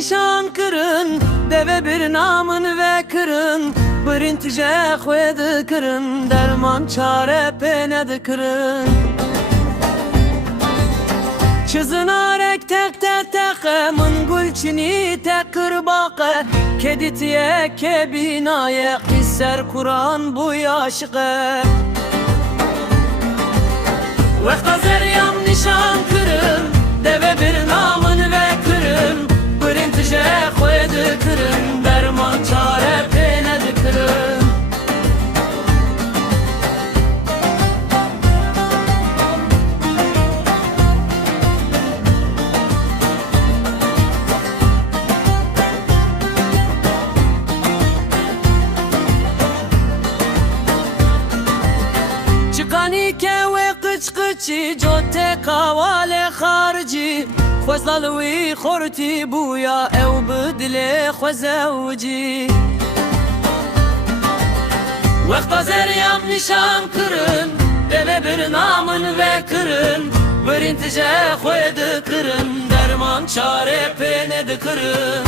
nişan kırın, deve bir namın ve kırın. Birintice xwed kırın, derman çare pene kırın. Çizin arek tek tek tek, min gulçini tek kırbaqe. Keditiye kebinaye, qisser Kur'an bu yaşıqe. Vekta zeryam nişan kırın, deve bir namın ve kırın. Birintice xwed kırın, derman çare pene kırın. Çıkani ke ve kıç kıçı, cote kavale harci. Xwezlalwi xorti buya, ew bidile xwezewci. Vekta zeryam nişan kırın, deve bir namın ve kırın. Birintice xwed kırın, derman çare pene kırın.